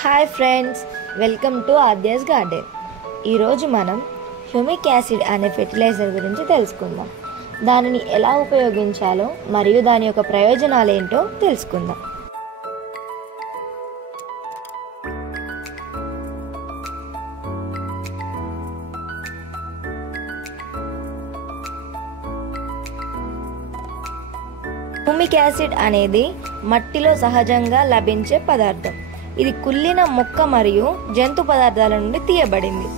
Hi friends, welcome to Aadya's garden. ఈరోజు మనం humic acid అనే ఫెర్టిలైజర్ గురించి తెలుసుకుందాం. దానిని ఎలా ఉపయోగించాలో మరియు దాని యొక్క ప్రయోజనాలు ఏంటో తెలుసుకుందాం. హ్యూమిక్ యాసిడ్ అనేది మట్టిలో సహజంగా లభించే పదార్థం. ఇది కుళ్ళిన మొక్క మరియు జంతు పదార్థాల నుండి తీయబడింది.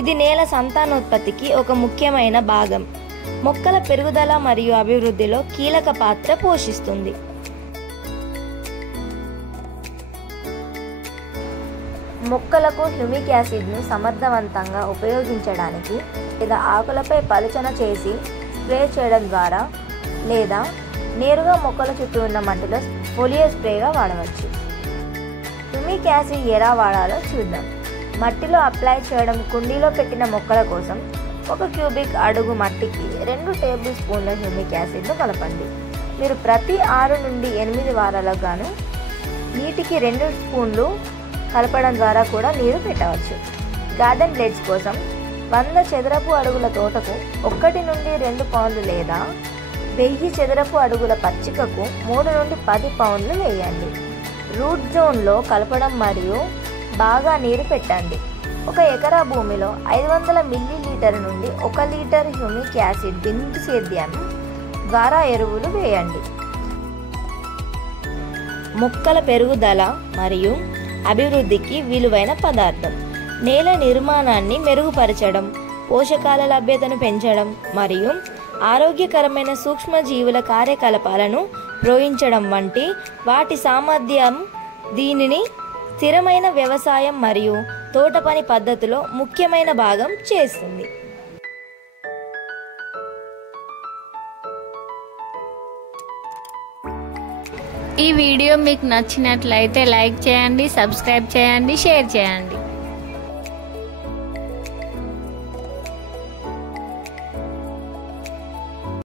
ఇది నేల సంతానోత్పత్తికి ఒక ముఖ్యమైన భాగం. మొక్కల పెరుగుదల మరియు అభివృద్ధిలో కీలక పాత్ర పోషిస్తుంది. మొక్కలకు హ్యూమిక్ యాసిడ్ను సమర్థవంతంగా ఉపయోగించడానికి లేదా ఆకులపై పలుచన చేసి స్ప్రే చేయడం ద్వారా లేదా నేరుగా మొక్కల చుట్టూ ఉన్న మట్టిలో ఫోలియర్ స్ప్రేగా వాడవచ్చు. హ్యూమిక్ యాసిడ్ ఎలా వాడాలో చూద్దాం. మట్టిలో అప్లై చేయడం. కుండీలో పెట్టిన మొక్కల కోసం 1 క్యూబిక్ అడుగు మట్టికి 2 టేబుల్ స్పూన్ల హ్యూమిక్ యాసిడ్ను కలపండి. మీరు ప్రతి 6 నుండి 8 వారాలకు గాను నీటికి 2 స్పూన్లు కలపడం ద్వారా కూడా నీరు పెట్టవచ్చు. గార్డెన్ బ్లేడ్స్ కోసం 100 చదరపు అడుగుల తోటకు 1 నుండి 2 పౌండ్లు లేదా 1000 చదరపు అడుగుల పచ్చికకు 3 నుండి 10 పౌండ్లు వేయండి. రూట్ జోన్లో కలపడం మరియు బాగా నీరు పెట్టండి. 1 ఎకరా భూమిలో 500 మిల్లీలీటర్ నుండి 1 లీటర్ హ్యూమిక్ యాసిడ్ బిందు సేద్యం ద్వారా ఎరువులు వేయండి. మొక్కల పెరుగుదల మరియు అభివృద్ధికి విలువైన పదార్థం. నేల నిర్మాణాన్ని మెరుగుపరచడం, పోషకాల లభ్యతను పెంచడం మరియు ఆరోగ్యకరమైన సూక్ష్మజీవుల కార్యకలాపాలను ప్రోత్సహించడం వంటి వాటి సామర్థ్యం దీనిని స్థిరమైన వ్యవసాయం మరియు తోట పని పద్ధతిలో ముఖ్యమైన భాగం చేస్తుంది. ఈ వీడియో మీకు నచ్చినట్లయితే లైక్ చేయండి, సబ్స్క్రైబ్ చేయండి, షేర్ చేయండి.